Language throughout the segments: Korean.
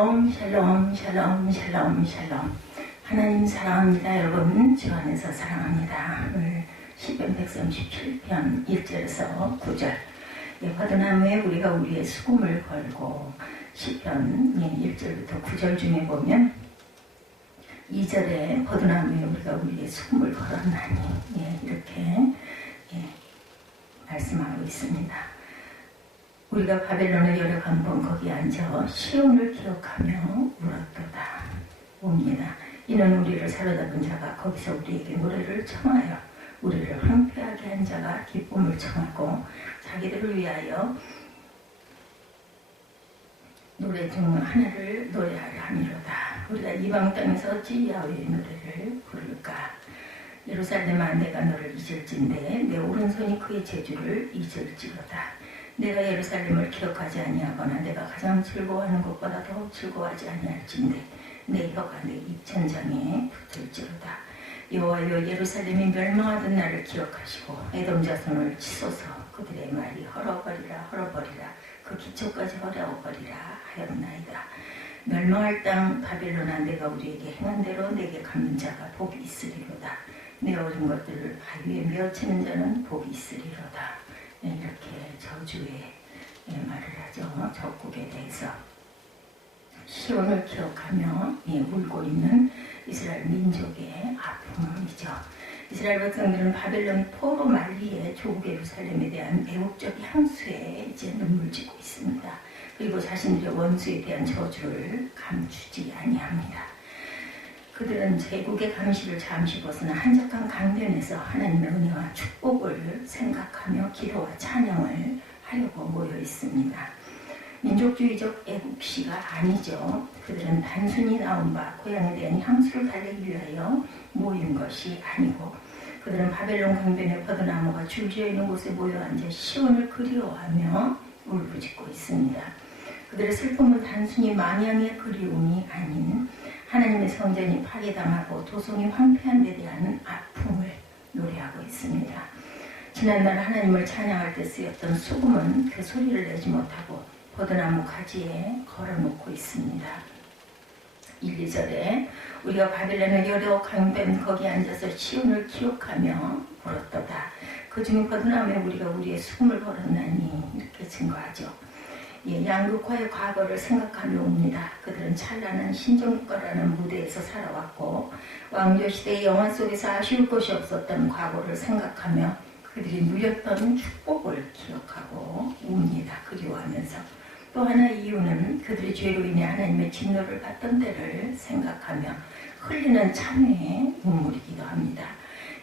샬롬 샬롬 샬롬 샬롬. 하나님 사랑합니다. 여러분 주 안에서 사랑합니다. 오늘 시편 137편 1절에서 9절. 화두나무에 우리가 우리의 수금을 걸고, 시편 1절부터 9절 중에 보면 2절에 화두나무에 우리가 우리의 수금을 걸었나니 이렇게 말씀하고 있습니다. 우리가 바벨론의 여러 강본 거기 앉아 시온을 기억하며 울었도다. 옵니다. 이는 우리를 사로잡은 자가 거기서 우리에게 노래를 청하여 우리를 황폐하게 한 자가 기쁨을 청하고 자기들을 위하여 노래 중 하나를 노래하려 함이로다. 우리가 이방 땅에서 어찌 야훼의 노래를 부를까. 예루살렘아, 내가 너를 잊을진대 내 오른손이 그의 재주를 잊을지로다. 내가 예루살렘을 기억하지 아니하거나 내가 가장 즐거워하는 것보다 더 즐거워하지 아니할진대 내 혀가 내 입천장에 붙을지로다. 여호와여, 예루살렘이 멸망하던 날을 기억하시고 에돔 자손을 치소서. 그들의 말이 헐어버리라 헐어버리라 그 기초까지 헐어버리라 하였나이다. 멸망할 땅 바벨론아, 내가 우리에게 행한 대로 내게 갚는 자가 복이 있으리로다. 내 어린 것들을 바위에 메어치는 자는 복이 있으리로다. 이렇게 저주의 말을 하죠. 적국에 대해서. 시온을 기억하며 울고 있는 이스라엘 민족의 아픔이죠. 이스라엘 백성들은 바벨론 포로 말리에 조국 예루살렘에 대한 애국적 향수에 이제 눈물 짓고 있습니다. 그리고 자신들의 원수에 대한 저주를 감추지 아니합니다. 그들은 제국의 감시를 잠시 벗어나 한적한 강변에서 하나님의 은혜와 축복을 생각하며 기도와 찬양을 하려고 모여 있습니다. 민족주의적 애국시가 아니죠. 그들은 단순히 나온 바 고향에 대한 향수를 달래기 위하여 모인 것이 아니고, 그들은 바벨론 강변에 포도나무가 줄지어 있는 곳에 모여 앉아 시온을 그리워하며 울부짖고 있습니다. 그들의 슬픔은 단순히 망향의 그리움이 아닌 하나님의 성전이 파괴당하고 도성이 황폐한 데 대한 아픔을 노래하고 있습니다. 지난날 하나님을 찬양할 때 쓰였던 수금은 그 소리를 내지 못하고 포도나무 가지에 걸어놓고 있습니다. 1, 2절에 우리가 바벨론의 여러 강변 거기 앉아서 시온을 기억하며 울었도다. 그 중에 포도나무에 우리가 우리의 수금을 걸었나니 이렇게 증거하죠. 양극화의 과거를 생각하며 옵니다. 그들은 찬란한 신정국가라는 무대에서 살아왔고 왕조시대의 영화 속에서 아쉬울 것이 없었던 과거를 생각하며 그들이 누렸던 축복을 기억하고 옵니다. 그리워하면서. 또 하나의 이유는 그들의 죄로 인해 하나님의 진노를 받던 때를 생각하며 흘리는 참회의 눈물이기도 합니다.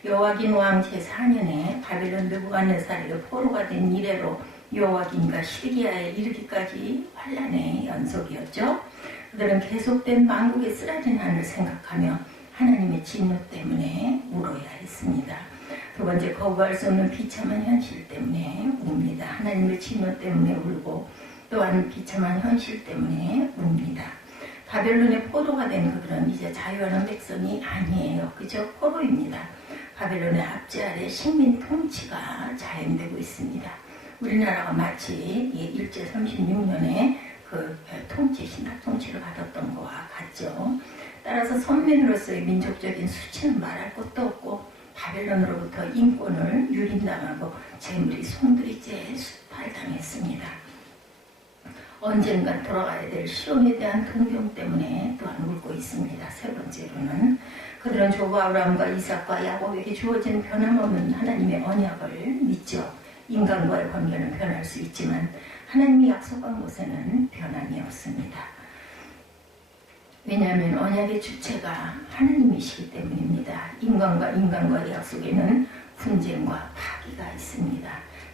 여호와긴 왕 제4년에 바벨론 느부갓네살에게 포로가 된 이래로 여호와긴과 시드기야에 이르기까지 환란의 연속이었죠. 그들은 계속된 만국의 쓰라린 한을 생각하며 하나님의 진노 때문에 울어야 했습니다. 두 번째, 거부할 수 없는 비참한 현실 때문에 웁니다. 하나님의 진노 때문에 울고 또한 비참한 현실 때문에 웁니다. 바벨론의 포로가 된 그들은 이제 자유하는 백성이 아니에요. 그저 포로입니다. 바벨론의 압제 아래 식민 통치가 자행되고 있습니다. 우리나라가 마치 일제 36년에 그 신라 통치를 받았던 것과 같죠. 따라서 선민으로서의 민족적인 수치는 말할 것도 없고 바벨론으로부터 인권을 유린당하고 재물이 송두리째 수탈당했습니다. 언젠가 돌아가야 될 시온에 대한 동경 때문에 또한 울고 있습니다. 세 번째로는 그들은 조부 아브라함과 이삭과 야곱에게 주어진 변함없는 하나님의 언약을 믿죠. 인간과의 관계는 변할 수 있지만 하나님이 약속한 곳에는 변함이 없습니다. 왜냐하면 언약의 주체가 하나님이시기 때문입니다. 인간과의 약속에는 분쟁과 파기가 있습니다.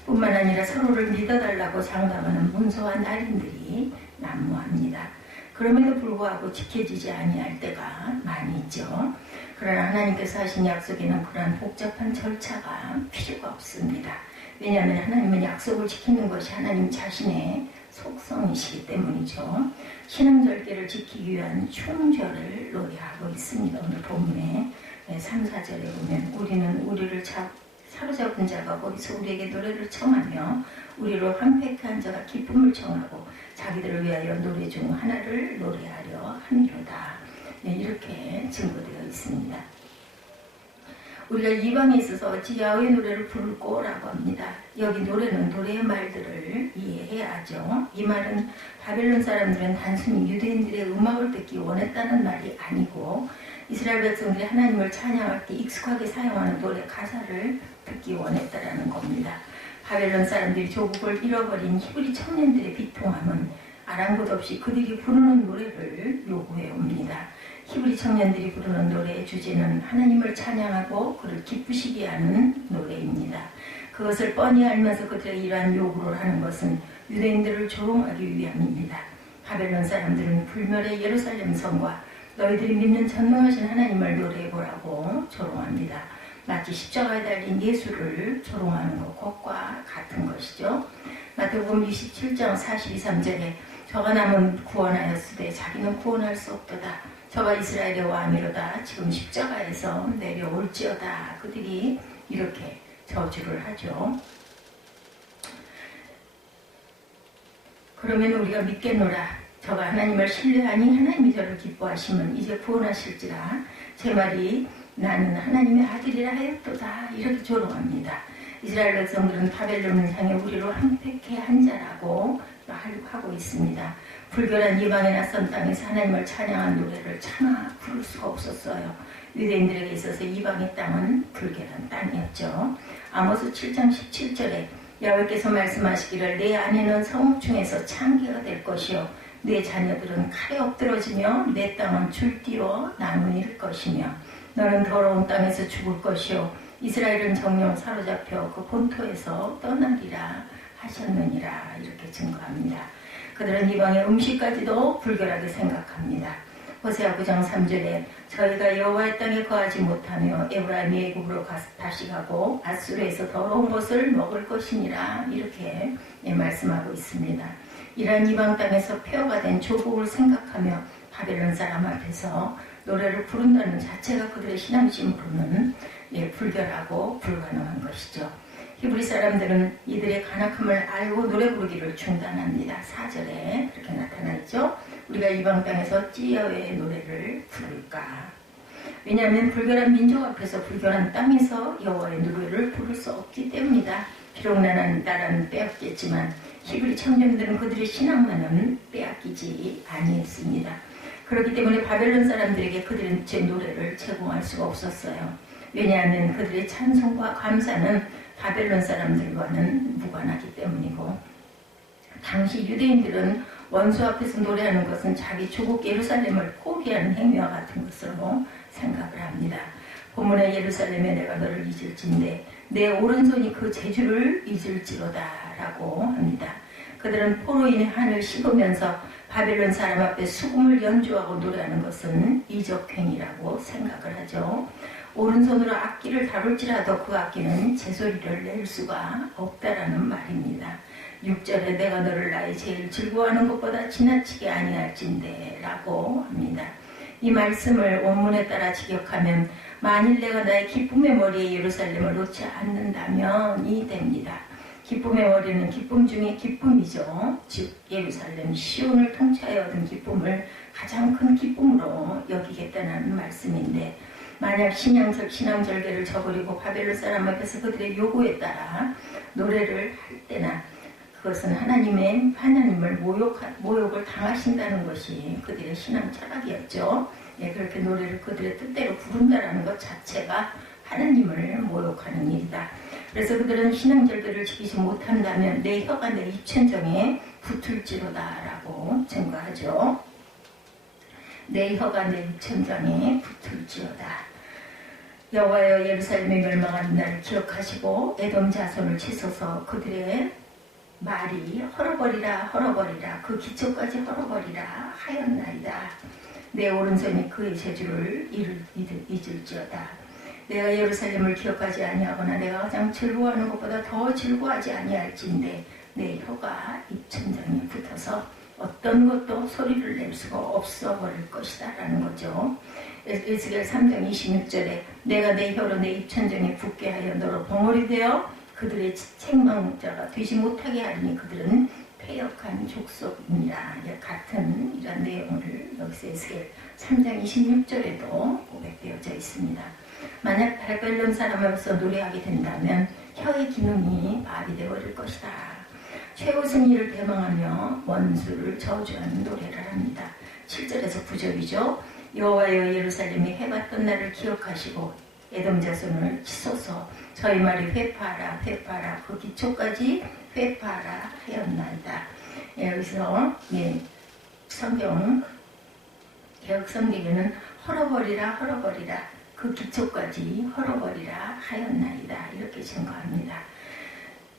뿐만 아니라 서로를 믿어달라고 장담하는 문서와 날인들이 난무합니다. 그럼에도 불구하고 지켜지지 아니할 때가 많이 있죠. 그러나 하나님께서 하신 약속에는 그러한 복잡한 절차가 필요가 없습니다. 왜냐하면 하나님은 약속을 지키는 것이 하나님 자신의 속성이시기 때문이죠. 신앙절개를 지키기 위한 충절을 노래하고 있습니다. 오늘 본문에 3, 4절에 보면 우리는 우리를 사로잡은 자가 거기서 우리에게 노래를 청하며 우리로 황폐케 한 자가 기쁨을 청하고 자기들을 위하여 노래 중 하나를 노래하려 함이로다. 네, 이렇게 증거되어 있습니다. 우리가 이방에 있어서 어찌 야훼의 노래를 부를꼬라고 합니다. 여기 노래는 노래의 말들을 이해해야 하죠. 이 말은 바벨론 사람들은 단순히 유대인들의 음악을 듣기 원했다는 말이 아니고 이스라엘 백성들이 하나님을 찬양할 때 익숙하게 사용하는 노래 가사를 듣기 원했다라는 겁니다. 바벨론 사람들이 조국을 잃어버린 히브리 청년들의 비통함은 아랑곳 없이 그들이 부르는 노래를 요구해 옵니다. 히브리 청년들이 부르는 노래의 주제는 하나님을 찬양하고 그를 기쁘시게 하는 노래입니다. 그것을 뻔히 알면서 그들의 이러한 요구를 하는 것은 유대인들을 조롱하기 위함입니다. 바벨론 사람들은 불멸의 예루살렘 성과 너희들이 믿는 전능하신 하나님을 노래해보라고 조롱합니다. 마치 십자가에 달린 예수를 조롱하는 것과 같은 것이죠. 마태복음 27장 42, 3절에 저가 남은 구원하였으되 자기는 구원할 수 없도다. 저가 이스라엘의 왕이로다. 지금 십자가에서 내려올지어다. 그들이 이렇게 저주를 하죠. 그러면 우리가 믿겠노라. 저가 하나님을 신뢰하니 하나님이 저를 기뻐하시면 이제 구원하실지라. 제 말이 나는 하나님의 아들이라 하였도다. 이렇게 조롱합니다. 이스라엘 백성들은 바벨론을 향해 우리로 황폐케 한 자라고 하고 있습니다. 불결한 이방의 낯선 땅에서 하나님을 찬양한 노래를 차마 부를 수가 없었어요. 유대인들에게 있어서 이방의 땅은 불결한 땅이었죠. 아모스 7장 17절에 야훼께서 말씀하시기를 내 아내는 성읍 중에서 창기가 될 것이요 내 자녀들은 칼에 엎드러지며 내 땅은 줄띠어 나누일 것이며 너는 더러운 땅에서 죽을 것이요 이스라엘은 정령 사로잡혀 그 본토에서 떠나리라 하셨느니라. 이렇게 증거합니다. 그들은 이방의 음식까지도 불결하게 생각합니다. 호세아 9장 3절에 저희가 여호와의 땅에 거하지 못하며 에브라임의 애굽으로 다시 가고 아수르에서 더러운 것을 먹을 것이니라. 이렇게 말씀하고 있습니다. 이러한 이방 땅에서 폐허가 된 조국을 생각하며 바벨론 사람 앞에서 노래를 부른다는 자체가 그들의 신앙심으로는 불결하고 불가능한 것이죠. 히브리 사람들은 이들의 간악함을 알고 노래 부르기를 중단합니다. 4절에 그렇게 나타나 있죠. 우리가 이방 땅에서 어찌 야훼의 노래를 부를까. 왜냐하면 불결한 민족 앞에서 불결한 땅에서 여호와의 노래를 부를 수 없기 때문이다. 비록 나라는 빼앗겼지만 히브리 청년들은 그들의 신앙만은 빼앗기지 아니했습니다. 그렇기 때문에 바벨론 사람들에게 그들은 제 노래를 제공할 수가 없었어요. 왜냐하면 그들의 찬송과 감사는 바벨론 사람들과는 무관하기 때문이고 당시 유대인들은 원수 앞에서 노래하는 것은 자기 조국 예루살렘을 포기하는 행위와 같은 것으로 생각을 합니다. 본문의 예루살렘에 내가 너를 잊을진데 내 오른손이 그 재주를 잊을지로다 라고 합니다. 그들은 포로인의 한을 씹으면서 바벨론 사람 앞에 수금을 연주하고 노래하는 것은 이적행위라고 생각을 하죠. 오른손으로 악기를 다룰지라도 그 악기는 제소리를 낼 수가 없다라는 말입니다. 6절에 내가 너를 나의 제일 즐거워하는 것보다 지나치게 아니할진대 라고 합니다. 이 말씀을 원문에 따라 직역하면 만일 내가 나의 기쁨의 머리에 예루살렘을 놓지 않는다면 이 됩니다. 기쁨의 머리는 기쁨 중에 기쁨이죠. 즉 예루살렘 시온을 통치하여 얻은 기쁨을 가장 큰 기쁨으로 여기겠다는 말씀인데 만약 신앙절개를 저버리고 바벨론 사람 앞에서 그들의 요구에 따라 노래를 할 때나 그것은 하나님을 모욕을 당하신다는 것이 그들의 신앙 철학이었죠. 그렇게 노래를 그들의 뜻대로 부른다라는 것 자체가 하나님을 모욕하는 일이다. 그래서 그들은 신앙절개를 지키지 못한다면 내 혀가 내 입천정에 붙을지로다라고 증거하죠. 내 혀가 내 입천정에 붙을지로다. 여호와여 예루살렘의 멸망하는 날을 기억하시고 에돔 자손을 치소서. 그들의 말이 헐어버리라 그 기초까지 헐어버리라 하였나이다. 내 오른손이 그의 재주를 잊을지어다. 내가 예루살렘을 기억하지 아니하거나 내가 가장 즐거워하는 것보다 더 즐거워하지 아니할진대 내 혀가 입천장에 붙어서 어떤 것도 소리를 낼 수가 없어 버릴 것이다 라는 거죠. 에스겔 3장 26절에 내가 내 혀로 내 입천정에 붙게 하여 너로 벙어리 되어 그들의 책망자가 되지 못하게 하리니 그들은 패역한 족속이니라. 같은 이런 내용을 여기서 에스겔 3장 26절에도 고백되어져 있습니다. 만약 바벨론 사람으로서 노래하게 된다면 혀의 기능이 마비되어 버릴 것이다. 최후 승리를 대망하며 원수를 저주하는 노래를 합니다. 7절에서 9절이죠. 여호와여 예루살렘이 해봤던 날을 기억하시고 에돔 자손을 치소서. 저희 말이 회파하라 회파하라 그 기초까지 회파하라 하였나이다. 여기서 성경 개혁 성경에는 헐어버리라 헐어버리라 그 기초까지 헐어버리라 하였나이다 이렇게 증거합니다.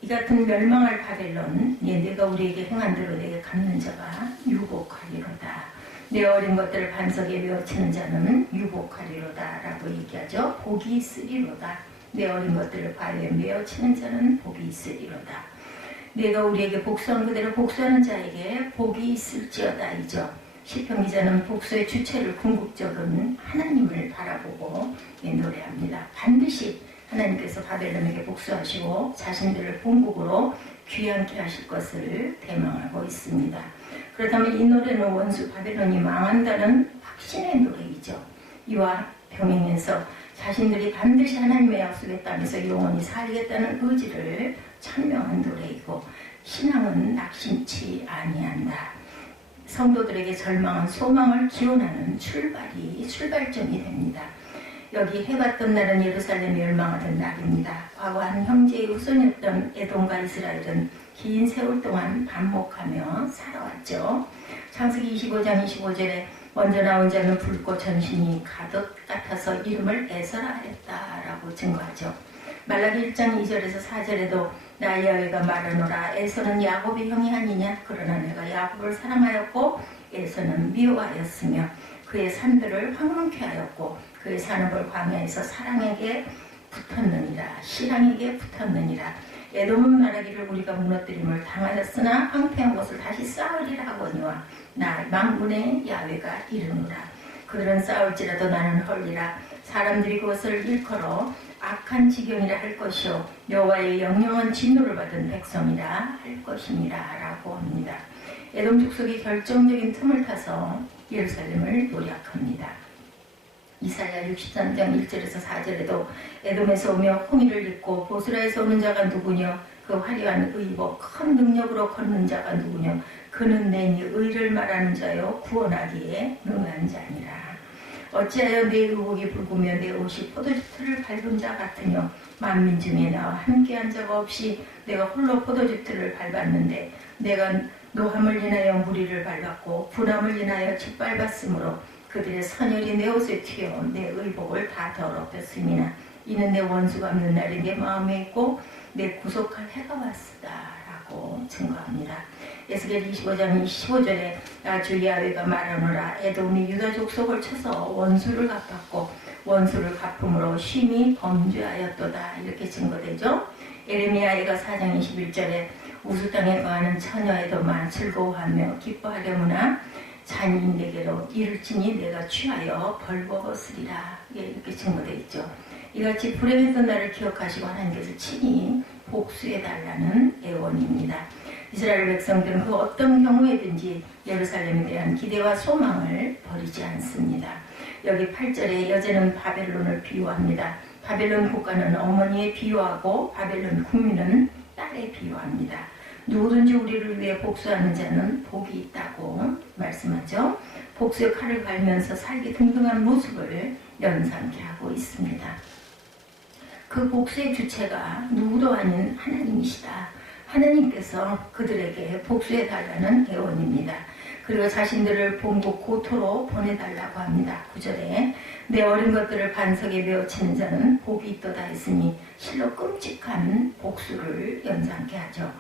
이 같은 멸망할 바벨론 내가 우리에게 행한 대로 내게 갚는 자가 유복하리로다. 내 어린 것들을 반석에 메어치는 자는 유복하리로다 라고 얘기하죠. 복이 있으리로다. 내 어린 것들을 바위에 메어치는 자는 복이 있으리로다. 내가 우리에게 복수한 그대로 복수하는 자에게 복이 있을지어다 이죠. 시편 기자는 복수의 주체를 궁극적인 하나님을 바라보고 노래합니다. 반드시 하나님께서 바벨론에게 복수하시고 자신들을 본국으로 귀환케 하실 것을 대망하고 있습니다. 그렇다면 이 노래는 원수 바벨론이 망한다는 확신의 노래이죠. 이와 병행해서 자신들이 반드시 하나님의 약속의 땅에서 영원히 살겠다는 의지를 천명한 노래이고 신앙은 낙심치 아니한다. 성도들에게 절망한 소망을 기원하는 출발점이 됩니다. 여기 해봤던 날은 예루살렘이 멸망하던 날입니다. 과거 한 형제의 후손이었던 에돔과 이스라엘은 긴 세월 동안 반목하며 살아왔죠. 창세기 25장 25절에 먼저 나온 자는 붉고 전신이 가덧 같아서 이름을 에서라 하였다라고 증거하죠. 말라기 1장 2절에서 4절에도 나 여호와가 말하노라 에서는 야곱의 형이 아니냐 그러나 내가 야곱을 사랑하였고 에서는 미워하였으며 그의 산들을 황망케 하였고 그의 산업을 광야에서 사랑에게 붙었느니라 시랑에게 붙었느니라. 에돔은 말하기를 우리가 무너뜨림을 당하였으나 황폐한 것을 다시 쌓으리라 하거니와 나 만군의 야훼가 이르노라. 그들은 싸울지라도 나는 헐리라. 사람들이 그것을 일컬어 악한 지경이라 할 것이요 여호와의 영영한 진노를 받은 백성이라 할 것이니라 라고 합니다. 에돔 족속이 결정적인 틈을 타서 예루살렘을 노략합니다. 이사야 63장 1절에서 4절에도 에돔에서 오며 홍의를 입고 보스라에서 오는 자가 누구뇨 그 화려한 의복 큰 능력으로 걷는 자가 누구뇨 그는 내니 의를 말하는 자요 구원하기에 능한 자니라. 어찌하여 내 의복이 붉으며 내 옷이 포도즙틀을 밟은 자 같으뇨 만민 중에 나와 함께한 자가 없이 내가 홀로 포도즙틀을 밟았는데 내가 노함을 인하여 무리를 밟았고 분함을 인하여 짓밟았으므로 그들의 선열이 내 옷에 튀어 내 의복을 다 더럽혔음이나 이는 내 원수가 없는 날이 내 마음에 있고 내 구속할 해가 왔으다 라고 증거합니다. 에스겔 25장 25절에 주 야훼가 말하노라 에돔이 유다 족속을 쳐서 원수를 갚았고 원수를 갚음으로 심히 범죄하였도다 이렇게 증거되죠. 에레미야가 4장 21절에 우수 땅에 거하는 처녀 에돔아 즐거워하며 기뻐하려무나 잔인인 내게로 이를지니 내가 취하여 벌거벗으리라 이렇게 증거되어 있죠. 이같이 불행했던 날을 기억하시고 하나님께서 친히 복수해달라는 애원입니다. 이스라엘 백성들은 그 어떤 경우에든지 예루살렘에 대한 기대와 소망을 버리지 않습니다. 여기 8절에 여자는 바벨론을 비유합니다. 바벨론 국가는 어머니에 비유하고 바벨론 국민은 딸에 비유합니다. 누구든지 우리를 위해 복수하는 자는 복이 있다고 말씀하죠. 복수의 칼을 갈면서 살기 등등한 모습을 연상케 하고 있습니다. 그 복수의 주체가 누구도 아닌 하나님이시다. 하나님께서 그들에게 복수해달라는 애원입니다. 그리고 자신들을 본국 고토로 보내달라고 합니다. 9절에 내 어린 것들을 반석에 메어치는 자는 복이 있도다 했으니 실로 끔찍한 복수를 연상케 하죠.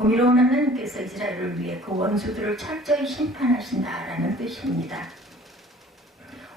공의로운 하나님께서 이스라엘을 위해 그 원수들을 철저히 심판하신다라는 뜻입니다.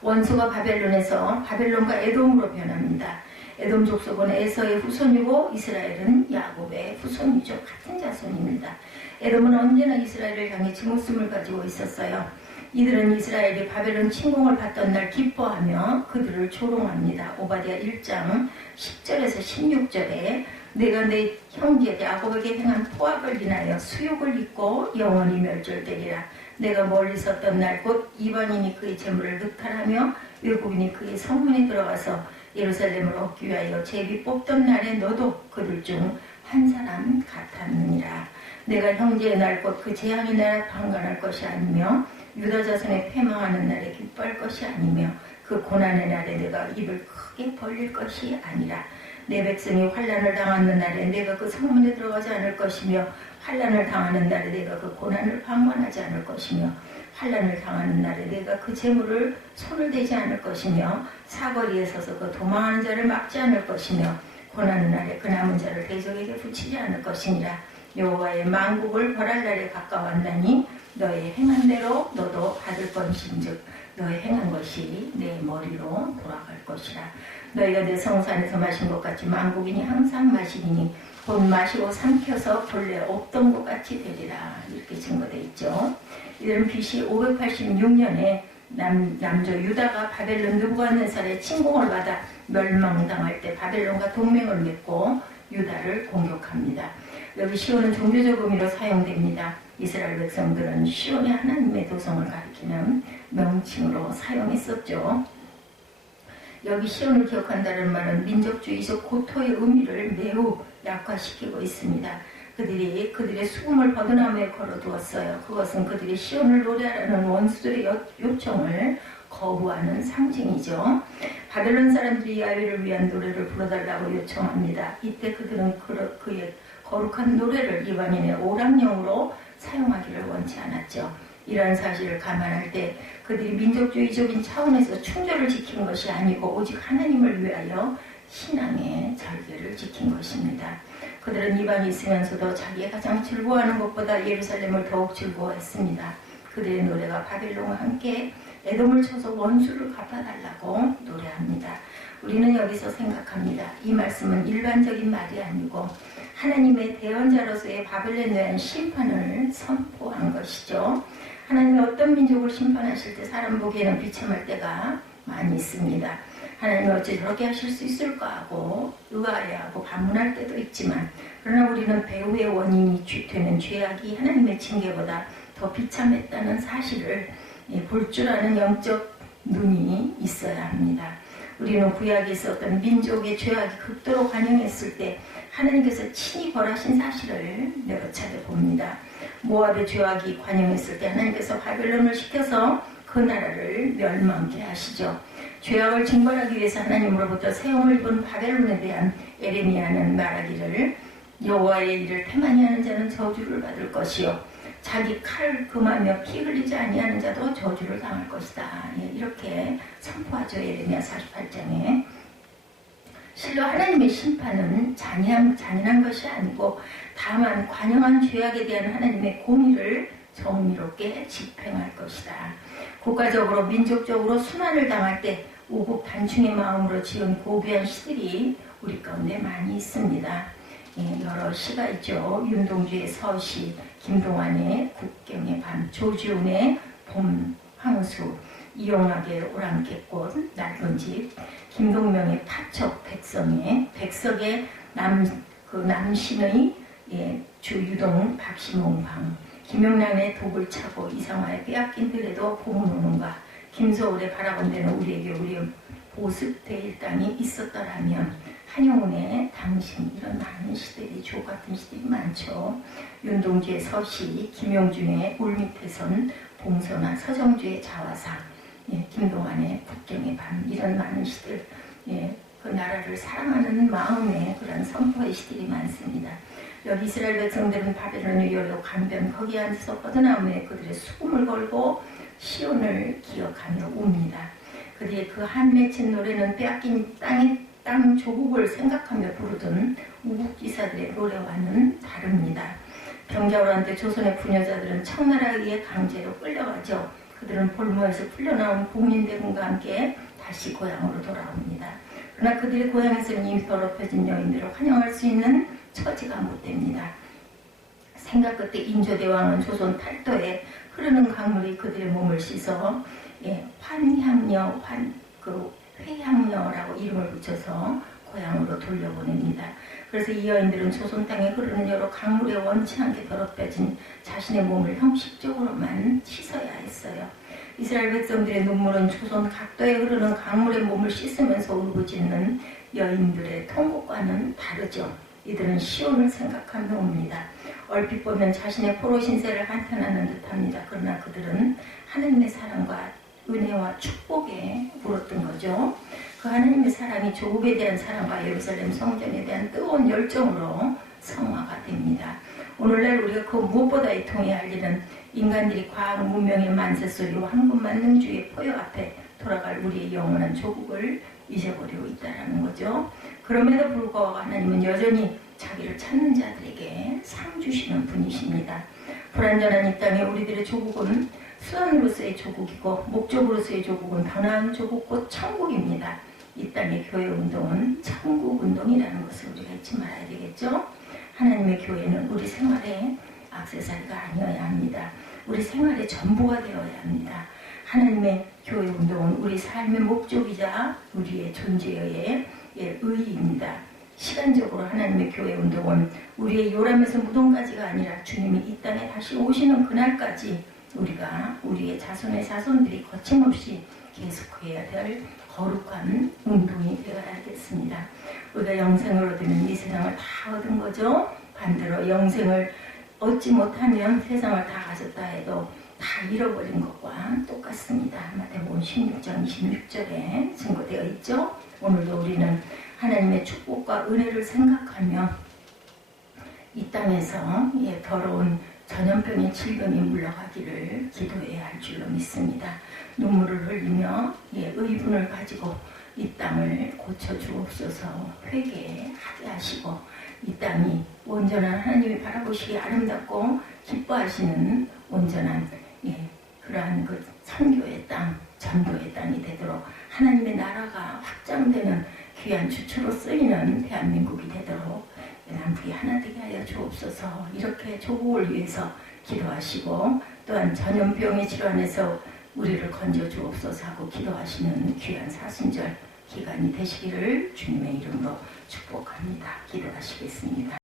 원수가 바벨론에서 바벨론과 에돔으로 변합니다. 에돔 족속은 에서의 후손이고 이스라엘은 야곱의 후손이죠. 같은 자손입니다. 에돔은 언제나 이스라엘을 향해 증오심을 가지고 있었어요. 이들은 이스라엘이 바벨론 침공을 받던 날 기뻐하며 그들을 조롱합니다. 오바댜 1장 10절에서 16절에 내가 내 형제 야곱에게 행한 포악을 인하여 수욕을 입고 영원히 멸절되리라. 내가 멀리 섰던 날 곧 이방인이 그의 재물을 늑탈하며 외국인이 그의 성문에 들어가서 예루살렘을 얻기 위하여 제비 뽑던 날에 너도 그들 중 한 사람 같았느니라. 내가 형제의 날 곧 그 재앙의 날에 방관할 것이 아니며 유다 자손의 패망하는 날에 기뻐할 것이 아니며 그 고난의 날에 내가 입을 크게 벌릴 것이 아니라 내 백성이 환난을 당하는 날에 내가 그 성문에 들어가지 않을 것이며 환난을 당하는 날에 내가 그 고난을 방관하지 않을 것이며 환난을 당하는 날에 내가 그 재물을 손을 대지 않을 것이며 사거리에 서서 그 도망하는 자를 막지 않을 것이며 고난의 날에 그 남은 자를 대적에게 붙이지 않을 것이니라. 여호와의 만국을 벌할 날에 가까웠나니 너의 행한 대로 너도 받을 것인즉 너의 행한 것이 내 머리로 돌아갈 것이라. 너희가 내 성산에서 마신 것 같이 만국인이 항상 마시니 곧 마시고 삼켜서 본래 없던 것 같이 되리라. 이렇게 증거되어 있죠. 이들은 BC 586년에 남조 유다가 바벨론 느부갓네살의 침공을 받아 멸망당할 때 바벨론과 동맹을 맺고 유다를 공격합니다. 여기 시온은 종교적 의미로 사용됩니다. 이스라엘 백성들은 시온의 하나님의 도성을 가리키는 명칭으로 사용했었죠. 여기 시온을 기억한다는 말은 민족주의적 고토의 의미를 매우 약화시키고 있습니다. 그들의 수금을 버드나무에 걸어두었어요. 그것은 그들이 시온을 노래하라는 원수들의 요청을 거부하는 상징이죠. 바벨론 사람들이 야훼를 위한 노래를 불러달라고 요청합니다. 이때 그들은 그의 거룩한 노래를 이방인의 오락용으로 사용하기를 원치 않았죠. 이러한 사실을 감안할 때 그들이 민족주의적인 차원에서 충절을 지킨 것이 아니고 오직 하나님을 위하여 신앙의 절개를 지킨 것입니다. 그들은 이방이 있으면서도 자기가 가장 즐거워하는 것보다 예루살렘을 더욱 즐거워했습니다. 그들의 노래가 바벨론과 함께 에돔을 쳐서 원수를 갚아달라고 노래합니다. 우리는 여기서 생각합니다. 이 말씀은 일반적인 말이 아니고 하나님의 대언자로서의 바벨론에 대한 심판을 선포한 것이죠. 하나님이 어떤 민족을 심판하실 때 사람 보기에는 비참할 때가 많이 있습니다. 하나님이 어찌 저렇게 하실 수 있을까 하고 의아해하고 반문할 때도 있지만 그러나 우리는 배후의 원인이 되는 죄악이 하나님의 징계보다 더 비참했다는 사실을 볼 줄 아는 영적 눈이 있어야 합니다. 우리는 구약에 있었던 민족의 죄악이 극도로 관영했을 때 하나님께서 친히 벌하신 사실을 여러 차례 봅니다. 모압의 죄악이 관영했을 때 하나님께서 바벨론을 시켜서 그 나라를 멸망케 하시죠. 죄악을 징벌하기 위해서 하나님으로부터 세움을 입은 바벨론에 대한 에레미야는 말하기를 여호와의 일을 태만히 하는 자는 저주를 받을 것이요 자기 칼을 금하며 피 흘리지 아니하는 자도 저주를 당할 것이다. 이렇게 선포하죠. 에레미야 48장에. 실로 하나님의 심판은 잔인한 것이 아니고 다만 관영한 죄악에 대한 하나님의 공의를 정의롭게 집행할 것이다. 국가적으로 민족적으로 순환을 당할 때 우국 단충의 마음으로 지은 고귀한 시들이 우리 가운데 많이 있습니다. 여러 시가 있죠. 윤동주의 서시, 김동완의 국경의 밤, 조지훈의 봄, 황수, 이용학의 오랑캐꽃, 낡은 집, 김동명의 파척, 백석의 남신의 주유동, 박시몽방, 김영란의 독을 차고 이상화의 빼앗긴 들에도 봄은 오는가, 김서울의 바라본대는 우리의 보습될 땅이 있었더라면, 한영훈의 당신, 이런 많은 시들이 주옥 같은 시들이 많죠. 윤동주의 서시, 김용준의 울밑에선 봉선화, 서정주의 자화상, 김동완의 국경의 밤, 이런 많은 시들, 그 나라를 사랑하는 마음에 그런 선포의 시들이 많습니다. 여기 이스라엘 백성들은 바벨론의 여러 강변 거기에 앉아서 버드나무에 그들의 수금을 걸고 시온을 기억하며 웁니다. 그들의 그 한 맺힌 노래는 빼앗긴 땅 조국을 생각하며 부르던 우국지사들의 노래와는 다릅니다. 병자호란때 조선의 부녀자들은 청나라에 의해 강제로 끌려가죠. 그들은 볼모에서 풀려나온 복린대군과 함께 다시 고향으로 돌아옵니다. 그러나 그들의 고향에서는 이미 더럽혀진 여인들을 환영할 수 있는 처지가 못 됩니다. 생각 끝에 인조대왕은 조선 팔도에 흐르는 강물이 그들의 몸을 씻어 환향녀, 회향녀라고 이름을 붙여서 고향으로 돌려보냅니다. 그래서 이 여인들은 조선 땅에 흐르는 여러 강물에 원치 않게 더럽혀진 자신의 몸을 형식적으로만 씻어야 했어요. 이스라엘 백성들의 눈물은 조선 각도에 흐르는 강물의 몸을 씻으면서 울부짖는 여인들의 통곡과는 다르죠. 이들은 시온을 생각한 눈물입니다. 얼핏 보면 자신의 포로 신세를 한탄하는 듯합니다. 그러나 그들은 하느님의 사랑과 은혜와 축복에 물었던 거죠. 그 하나님의 사랑이 조국에 대한 사랑과 예루살렘 성전에 대한 뜨거운 열정으로 성화가 됩니다. 오늘날 우리가 그 무엇보다 이통해야 할 일은 인간들이 과학 문명의 만세 소리와 황금만능주의 포효 앞에 돌아갈 우리의 영원한 조국을 잊어버리고 있다는 거죠. 그럼에도 불구하고 하나님은 여전히 자기를 찾는 자들에게 상 주시는 분이십니다. 불완전한 이 땅에 우리들의 조국은 수단으로서의 조국이고 목적으로서의 조국은 더 나은 조국 곧 천국입니다. 이 땅의 교회운동은 천국운동이라는 것을 우리가 잊지 말아야 되겠죠. 하나님의 교회는 우리 생활의 액세서리가 아니어야 합니다. 우리 생활의 전부가 되어야 합니다. 하나님의 교회운동은 우리 삶의 목적이자 우리의 존재의 의의입니다. 시간적으로 하나님의 교회운동은 우리의 요람에서 무덤까지가 아니라 주님이 이 땅에 다시 오시는 그날까지 우리가 우리의 자손의 자손들이 거침없이 계속해야 될 거룩한 운동이 되어야겠습니다. 우리가 영생을 얻으면 이 세상을 다 얻은 거죠. 반대로 영생을 얻지 못하면 세상을 다 가졌다 해도 다 잃어버린 것과 똑같습니다. 마태복음 16장 26절에 증거되어 있죠. 오늘도 우리는 하나님의 축복과 은혜를 생각하며 이 땅에서 더러운 전염병의 질병이 물러가기를 기도해야 할 줄로 믿습니다. 눈물을 흘리며 의분을 가지고 이 땅을 고쳐주옵소서. 회개하게 하시고 이 땅이 온전한 하나님이 바라보시기에 아름답고 기뻐하시는 온전한 그러한 그 선교의 땅, 전도의 땅이 되도록 하나님의 나라가 확장되는 귀한 주처로 쓰이는 대한민국이 되도록 남북이 하나 되게 하여 주옵소서. 이렇게 조국을 위해서 기도하시고 또한 전염병의 질환에서 우리를 건져 주옵소서 하고 기도하시는 귀한 사순절 기간이 되시기를 주님의 이름으로 축복합니다. 기도하시겠습니다.